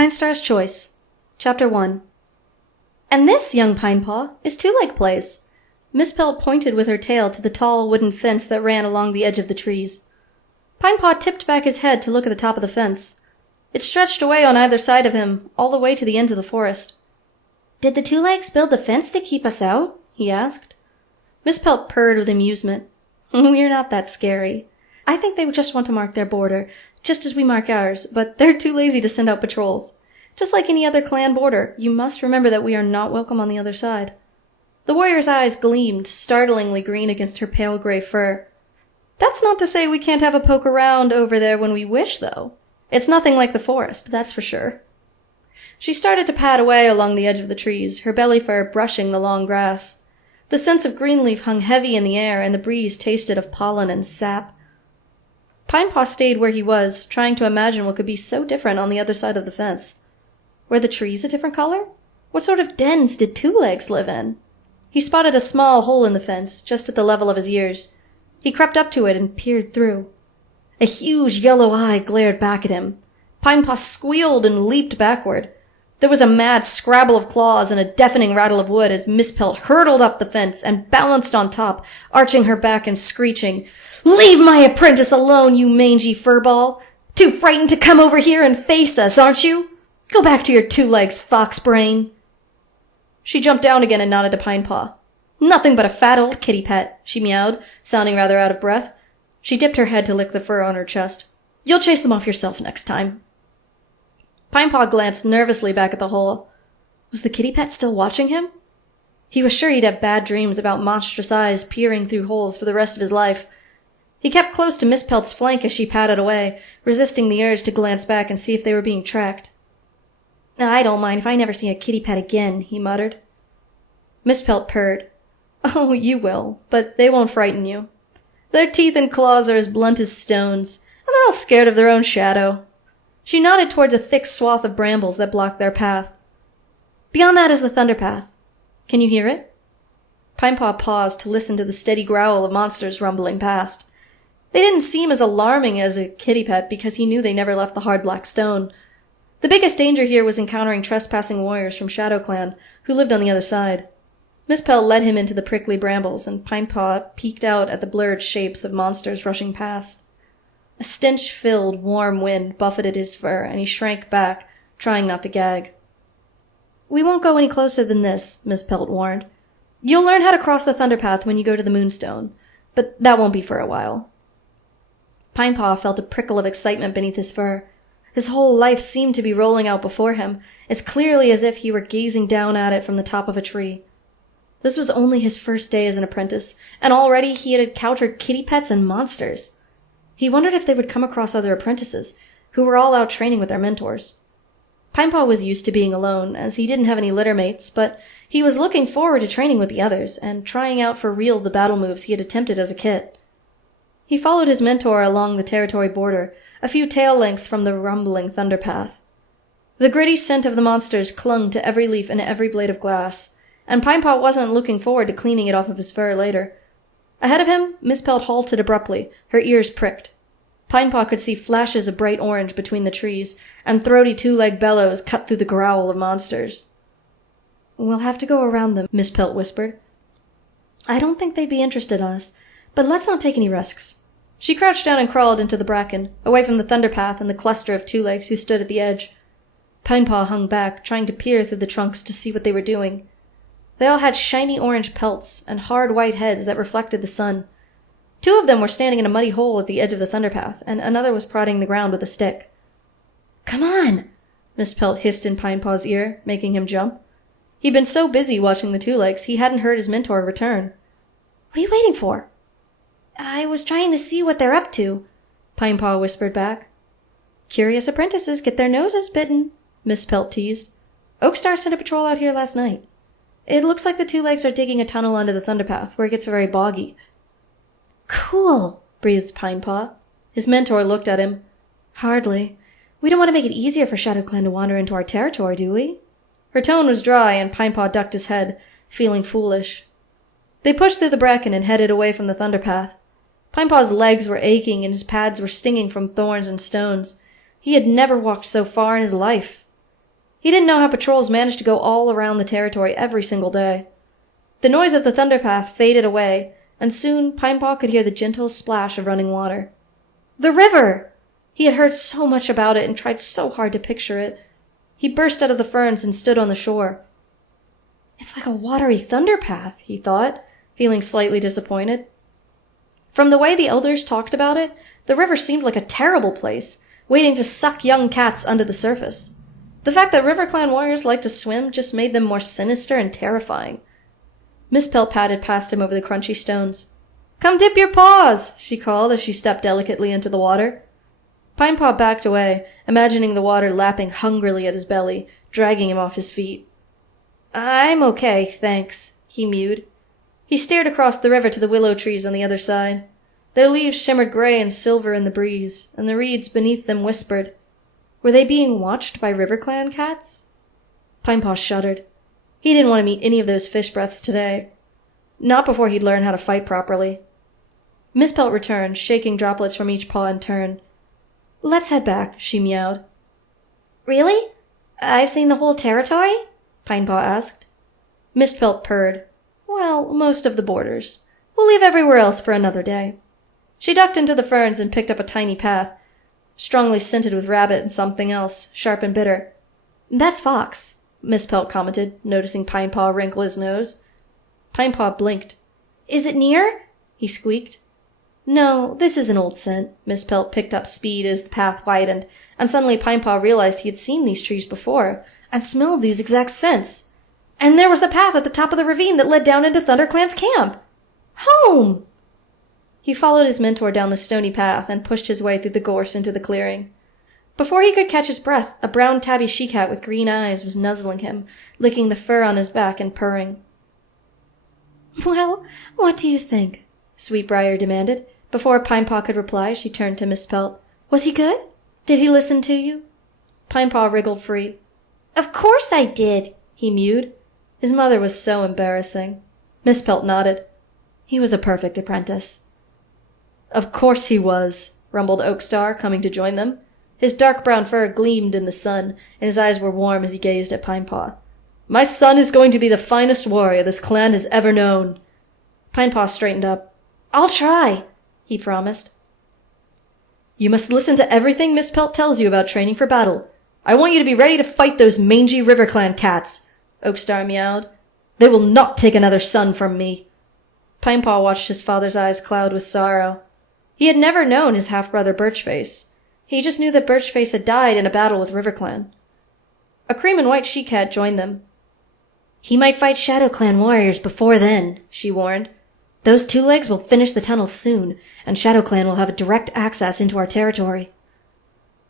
Pinestar's Choice, Chapter 1. And this, young Pinepaw, is Two-Leg Place. Miss Pelt pointed with her tail to the tall wooden fence that ran along the edge of the trees. Pinepaw tipped back his head to look at the top of the fence. It stretched away on either side of him, all the way to the ends of the forest. "Did the Two-Legs build the fence to keep us out?" he asked. Miss Pelt purred with amusement. "We're not that scary. I think they just want to mark their border, just as we mark ours, but they're too lazy to send out patrols. Just like any other clan border, you must remember that we are not welcome on the other side." The warrior's eyes gleamed, startlingly green against her pale gray fur. "That's not to say we can't have a poke around over there when we wish, though. It's nothing like the forest, that's for sure." She started to pad away along the edge of the trees, her belly fur brushing the long grass. The scents of greenleaf hung heavy in the air, and the breeze tasted of pollen and sap. Pinepaw stayed where he was, trying to imagine what could be so different on the other side of the fence. Were the trees a different color? What sort of dens did Two-Legs live in? He spotted a small hole in the fence, just at the level of his ears. He crept up to it and peered through. A huge yellow eye glared back at him. Pinepaw squealed and leaped backward. There was a mad scrabble of claws and a deafening rattle of wood as Miss Pelt hurtled up the fence and balanced on top, arching her back and screeching, "Leave my apprentice alone, you mangy furball! Too frightened to come over here and face us, aren't you? Go back to your Two-Legs, fox brain!" She jumped down again and nodded to Pinepaw. "Nothing but a fat old kitty pet," she meowed, sounding rather out of breath. She dipped her head to lick the fur on her chest. "You'll chase them off yourself next time." Pinepaw glanced nervously back at the hole. Was the kitty pet still watching him? He was sure he'd have bad dreams about monstrous eyes peering through holes for the rest of his life. He kept close to Miss Pelt's flank as she padded away, resisting the urge to glance back and see if they were being tracked. "I don't mind if I never see a kitty pet again," he muttered. Miss Pelt purred. "Oh, you will, but they won't frighten you. Their teeth and claws are as blunt as stones, and they're all scared of their own shadow." She nodded towards a thick swath of brambles that blocked their path. "Beyond that is the thunder path. Can you hear it?" Pinepaw paused to listen to the steady growl of monsters rumbling past. They didn't seem as alarming as a kitty pet because he knew they never left the hard black stone. The biggest danger here was encountering trespassing warriors from Shadowclan, who lived on the other side. Miss Pelt led him into the prickly brambles, and Pinepaw peeked out at the blurred shapes of monsters rushing past. A stench-filled, warm wind buffeted his fur, and he shrank back, trying not to gag. "We won't go any closer than this," Miss Pelt warned. "You'll learn how to cross the thunder path when you go to the Moonstone, but that won't be for a while." Pinepaw felt a prickle of excitement beneath his fur. His whole life seemed to be rolling out before him, as clearly as if he were gazing down at it from the top of a tree. This was only his first day as an apprentice, and already he had encountered kitty pets and monsters. He wondered if they would come across other apprentices, who were all out training with their mentors. Pinepaw was used to being alone, as he didn't have any litter mates, but he was looking forward to training with the others, and trying out for real the battle moves he had attempted as a kit. He followed his mentor along the territory border, a few tail lengths from the rumbling thunder path. The gritty scent of the monsters clung to every leaf and every blade of grass, and Pinepaw wasn't looking forward to cleaning it off of his fur later. Ahead of him, Miss Pelt halted abruptly, her ears pricked. Pinepaw could see flashes of bright orange between the trees, and throaty two-leg bellows cut through the growl of monsters. "We'll have to go around them," Miss Pelt whispered. "I don't think they'd be interested in us, but let's not take any risks." She crouched down and crawled into the bracken, away from the thunder path and the cluster of Two-Legs who stood at the edge. Pinepaw hung back, trying to peer through the trunks to see what they were doing. They all had shiny orange pelts and hard white heads that reflected the sun. Two of them were standing in a muddy hole at the edge of the thunder path, and another was prodding the ground with a stick. "Come on!" Miss Pelt hissed in Pinepaw's ear, making him jump. He'd been so busy watching the Two-Legs, he hadn't heard his mentor return. "What are you waiting for?" "I was trying to see what they're up to," Pinepaw whispered back. "Curious apprentices get their noses bitten," Miss Pelt teased. "Oakstar sent a patrol out here last night. It looks like the Two-Legs are digging a tunnel under the thunder path, where it gets very boggy." "Cool," breathed Pinepaw. His mentor looked at him. "Hardly. We don't want to make it easier for Shadowclan to wander into our territory, do we?" Her tone was dry, and Pinepaw ducked his head, feeling foolish. They pushed through the bracken and headed away from the thunder path. Pinepaw's legs were aching and his pads were stinging from thorns and stones. He had never walked so far in his life. He didn't know how patrols managed to go all around the territory every single day. The noise of the thunderpath faded away, and soon Pinepaw could hear the gentle splash of running water. The river! He had heard so much about it and tried so hard to picture it. He burst out of the ferns and stood on the shore. It's like a watery thunderpath, he thought, feeling slightly disappointed. From the way the elders talked about it, the river seemed like a terrible place, waiting to suck young cats under the surface. The fact that RiverClan warriors liked to swim just made them more sinister and terrifying. Miss Pelt patted past him over the crunchy stones. "Come dip your paws," she called as she stepped delicately into the water. Pinepaw backed away, imagining the water lapping hungrily at his belly, dragging him off his feet. "I'm okay, thanks," he mewed. He stared across the river to the willow trees on the other side. Their leaves shimmered gray and silver in the breeze, and the reeds beneath them whispered. Were they being watched by RiverClan cats? Pinepaw shuddered. He didn't want to meet any of those fish breaths today. Not before he'd learn how to fight properly. Miss Pelt returned, shaking droplets from each paw in turn. "Let's head back," she meowed. "Really? I've seen the whole territory?" Pinepaw asked. Miss Pelt purred. "Well, most of the borders. We'll leave everywhere else for another day." She ducked into the ferns and picked up a tiny path, strongly scented with rabbit and something else, sharp and bitter. "That's Fox," Miss Pelt commented, noticing Pinepaw wrinkle his nose. Pinepaw blinked. "Is it near?" he squeaked. "No, this is an old scent." Miss Pelt picked up speed as the path widened, and suddenly Pinepaw realized he had seen these trees before, and smelled these exact scents. And there was the path at the top of the ravine that led down into ThunderClan's camp! Home! He followed his mentor down the stony path and pushed his way through the gorse into the clearing. Before he could catch his breath, a brown tabby she-cat with green eyes was nuzzling him, licking the fur on his back and purring. "Well, what do you think?" Sweetbriar demanded. Before Pinepaw could reply, she turned to Miss Pelt. "Was he good? Did he listen to you?" Pinepaw wriggled free. "Of course I did," he mewed. His mother was so embarrassing. Miss Pelt nodded. "He was a perfect apprentice." "Of course he was," rumbled Oakstar, coming to join them. His dark brown fur gleamed in the sun, and his eyes were warm as he gazed at Pinepaw. "My son is going to be the finest warrior this clan has ever known." Pinepaw straightened up. "I'll try," he promised. "You must listen to everything Miss Pelt tells you about training for battle. I want you to be ready to fight those mangy RiverClan cats," Oakstar meowed. "They will not take another son from me." Pinepaw watched his father's eyes cloud with sorrow. He had never known his half-brother Birchface. He just knew that Birchface had died in a battle with RiverClan. A cream and white she-cat joined them. "He might fight Shadowclan warriors before then," she warned. "Those two legs will finish the tunnel soon, and Shadowclan will have a direct access into our territory."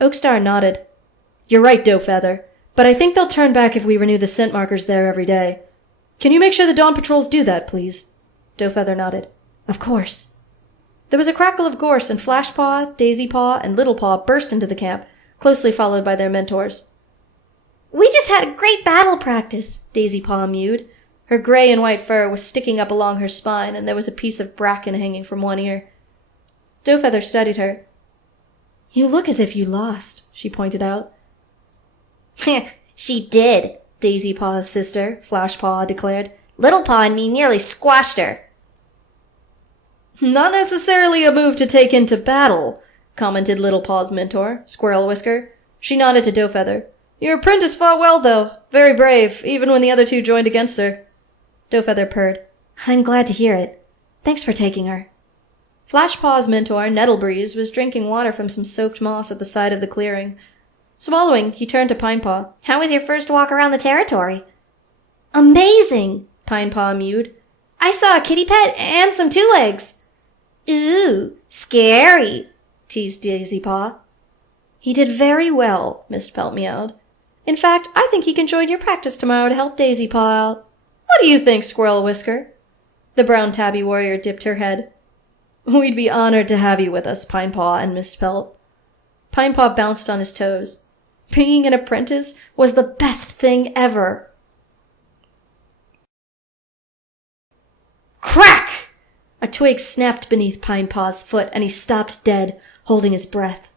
Oakstar nodded. "You're right, Dowfeather, but I think they'll turn back if we renew the scent markers there every day. Can you make sure the dawn patrols do that, please?" Dowfeather nodded. "Of course." There was a crackle of gorse, and Flashpaw, Daisypaw, and Littlepaw burst into the camp, closely followed by their mentors. "We just had a great battle practice," Daisypaw mewed. Her gray and white fur was sticking up along her spine, and there was a piece of bracken hanging from one ear. Dowfeather studied her. "You look as if you lost," she pointed out. "She did," Daisypaw's sister, Flashpaw, declared. "Littlepaw and me nearly squashed her." "Not necessarily a move to take into battle," commented Littlepaw's mentor, Squirrel Whisker. She nodded to Dowfeather. "Your apprentice fought well, though. Very brave, even when the other two joined against her." Dowfeather purred. "I'm glad to hear it. Thanks for taking her." Flashpaw's mentor, Nettlebreeze, was drinking water from some soaked moss at the side of the clearing. Swallowing, he turned to Pinepaw. "How was your first walk around the territory?" "Amazing!" Pinepaw mewed. "I saw a kitty pet and some two-legs." "Ooh, scary," teased Daisypaw. "He did very well," Miss Pelt meowed. "In fact, I think he can join your practice tomorrow to help Daisypaw out. What do you think, Squirrel Whisker?" The brown tabby warrior dipped her head. "We'd be honored to have you with us, Pinepaw and Miss Pelt." Pinepaw bounced on his toes. Being an apprentice was the best thing ever. Crack! A twig snapped beneath Pinepaw's foot, and he stopped dead, holding his breath.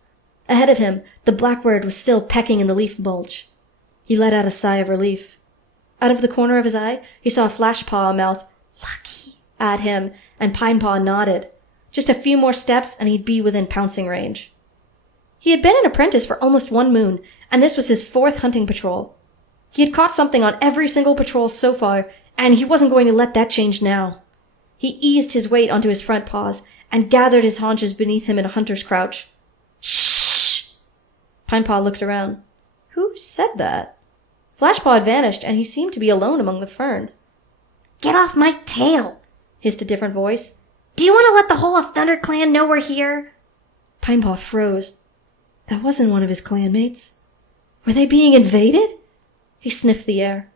Ahead of him, the blackbird was still pecking in the leaf mulch. He let out a sigh of relief. Out of the corner of his eye, he saw a Flashpaw mouth "Lucky" at him, and Pinepaw nodded. Just a few more steps and he'd be within pouncing range. He had been an apprentice for almost 1 moon, and this was his 4th hunting patrol. He had caught something on every single patrol so far, and he wasn't going to let that change now. He eased his weight onto his front paws and gathered his haunches beneath him in a hunter's crouch. Shh! Pinepaw looked around. Who said that? Flashpaw had vanished, and he seemed to be alone among the ferns. Get off my tail, hissed a different voice. Do you want to let the whole of ThunderClan know we're here? Pinepaw froze. That wasn't one of his clanmates. Were they being invaded? He sniffed the air.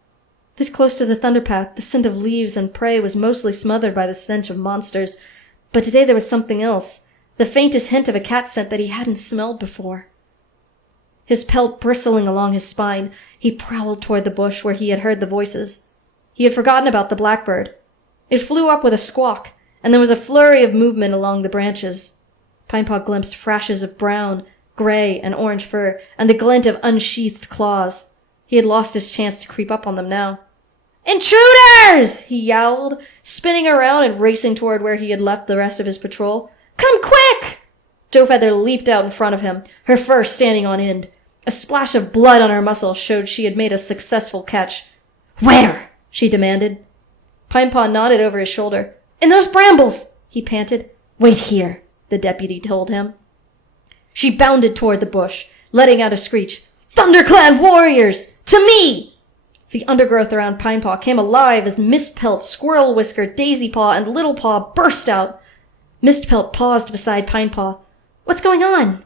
This close to the Thunderpath, the scent of leaves and prey was mostly smothered by the stench of monsters, but today there was something else, the faintest hint of a cat scent that he hadn't smelled before. His pelt bristling along his spine, he prowled toward the bush where he had heard the voices. He had forgotten about the blackbird. It flew up with a squawk, and there was a flurry of movement along the branches. Pinepaw glimpsed flashes of brown, gray, and orange fur, and the glint of unsheathed claws. He had lost his chance to creep up on them now. "Intruders!" he yowled, spinning around and racing toward where he had left the rest of his patrol. "Come quick!" Dowfeather leaped out in front of him, her fur standing on end. A splash of blood on her muscle showed she had made a successful catch. "Where?" she demanded. Pinepaw nodded over his shoulder. "In those brambles!" he panted. "Wait here," the deputy told him. She bounded toward the bush, letting out a screech. "ThunderClan warriors! To me!" The undergrowth around Pinepaw came alive as Mistpelt, Squirrel Whisker, Daisy Paw, and Little Paw burst out. Mistpelt paused beside Pinepaw. "What's going on?"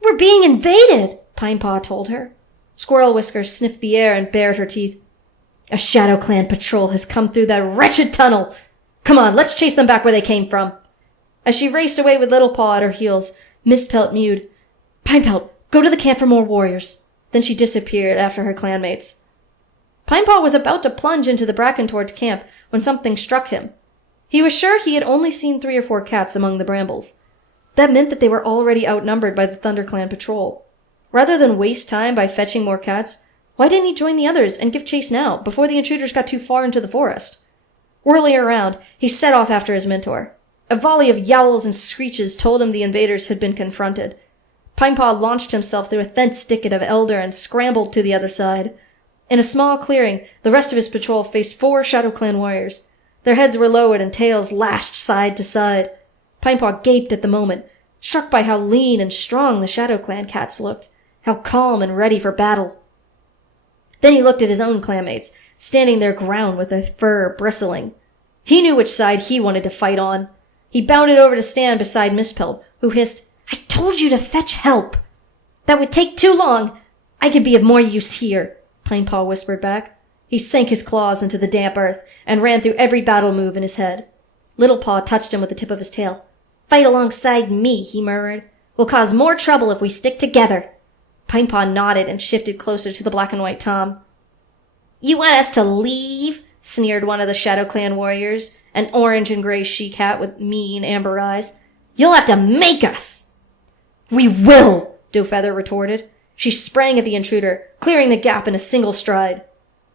"We're being invaded," Pinepaw told her. Squirrel Whisker sniffed the air and bared her teeth. "A Shadowclan patrol has come through that wretched tunnel. Come on, let's chase them back where they came from." As she raced away with Little Paw at her heels, Mistpelt mewed, "Pinepelt, go to the camp for more warriors." Then she disappeared after her clanmates. Pinepaw was about to plunge into the bracken towards camp when something struck him. He was sure he had only seen 3 or 4 cats among the brambles. That meant that they were already outnumbered by the ThunderClan patrol. Rather than waste time by fetching more cats, why didn't he join the others and give chase now, before the intruders got too far into the forest? Whirling around, he set off after his mentor. A volley of yowls and screeches told him the invaders had been confronted. Pinepaw launched himself through a dense thicket of elder and scrambled to the other side. In a small clearing, the rest of his patrol faced 4 Shadowclan warriors. Their heads were lowered and tails lashed side to side. Pinepaw gaped at the moment, struck by how lean and strong the Shadowclan cats looked, how calm and ready for battle. Then he looked at his own clanmates, standing their ground with their fur bristling. He knew which side he wanted to fight on. He bounded over to stand beside Mistpelt, who hissed, "I told you to fetch help." "That would take too long. I could be of more use here," Pinepaw whispered back. He sank his claws into the damp earth and ran through every battle move in his head. Little Paw touched him with the tip of his tail. "Fight alongside me," he murmured. "We'll cause more trouble if we stick together." Pinepaw nodded and shifted closer to the black and white Tom. "You want us to leave?" sneered one of the Shadowclan warriors, an orange and gray she-cat with mean amber eyes. "You'll have to make us!" "We will!" Dowfeather retorted. She sprang at the intruder, clearing the gap in a single stride.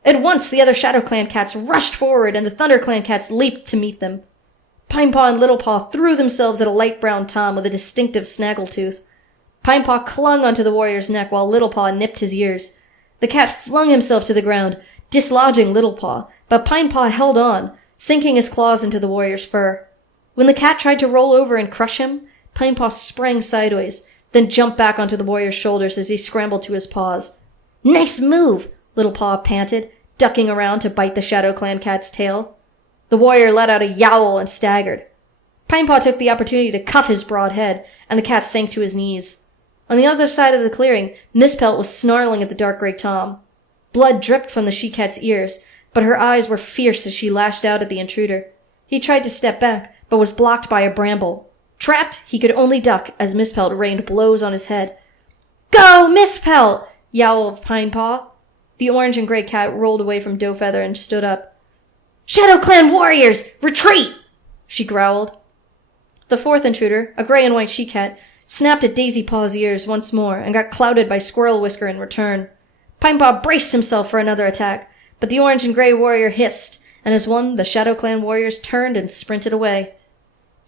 At once, the other Shadowclan cats rushed forward, and the ThunderClan cats leaped to meet them. Pinepaw and Little Paw threw themselves at a light brown Tom with a distinctive snaggletooth. Pinepaw clung onto the warrior's neck while Little Paw nipped his ears. The cat flung himself to the ground, dislodging Little Paw, but Pinepaw held on, sinking his claws into the warrior's fur. When the cat tried to roll over and crush him, Pinepaw sprang sideways, then jumped back onto the warrior's shoulders as he scrambled to his paws. "Nice move!" Little Paw panted, ducking around to bite the Shadowclan cat's tail. The warrior let out a yowl and staggered. Pinepaw took the opportunity to cuff his broad head, and the cat sank to his knees. On the other side of the clearing, Mistpelt was snarling at the dark gray Tom. Blood dripped from the she-cat's ears, but her eyes were fierce as she lashed out at the intruder. He tried to step back, but was blocked by a bramble. Trapped, he could only duck as Mistpelt rained blows on his head. "Go, Mistpelt!" yowled Pinepaw. The orange and gray cat rolled away from Dowfeather and stood up. "Shadowclan warriors, retreat!" she growled. The 4th intruder, a gray and white she-cat, snapped at Daisy Paw's ears once more and got clouted by Squirrel Whisker in return. Pinepaw braced himself for another attack, but the orange and gray warrior hissed, and as one, the Shadowclan warriors turned and sprinted away.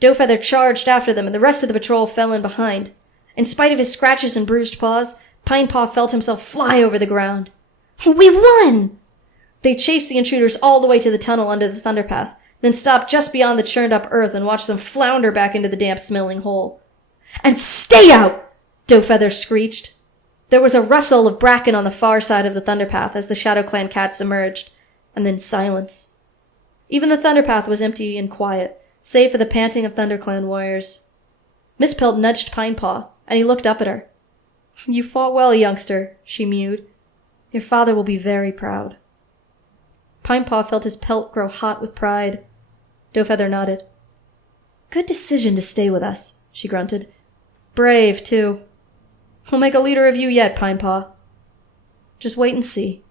Dowfeather charged after them, and the rest of the patrol fell in behind. In spite of his scratches and bruised paws, Pinepaw felt himself fly over the ground. We won! They chased the intruders all the way to the tunnel under the thunderpath, then stopped just beyond the churned-up earth and watched them flounder back into the damp-smelling hole. And stay out! Dowfeather screeched. There was a rustle of bracken on the far side of the thunderpath as the Shadowclan cats emerged, and then silence. Even the thunderpath was empty and quiet, save for the panting of ThunderClan warriors. Miss Pelt nudged Pinepaw, and he looked up at her. You fought well, youngster, she mewed. Your father will be very proud. Pinepaw felt his pelt grow hot with pride. Dowfeather nodded. Good decision to stay with us, she grunted. Brave, too. We'll make a leader of you yet, Pinepaw. Just wait and see.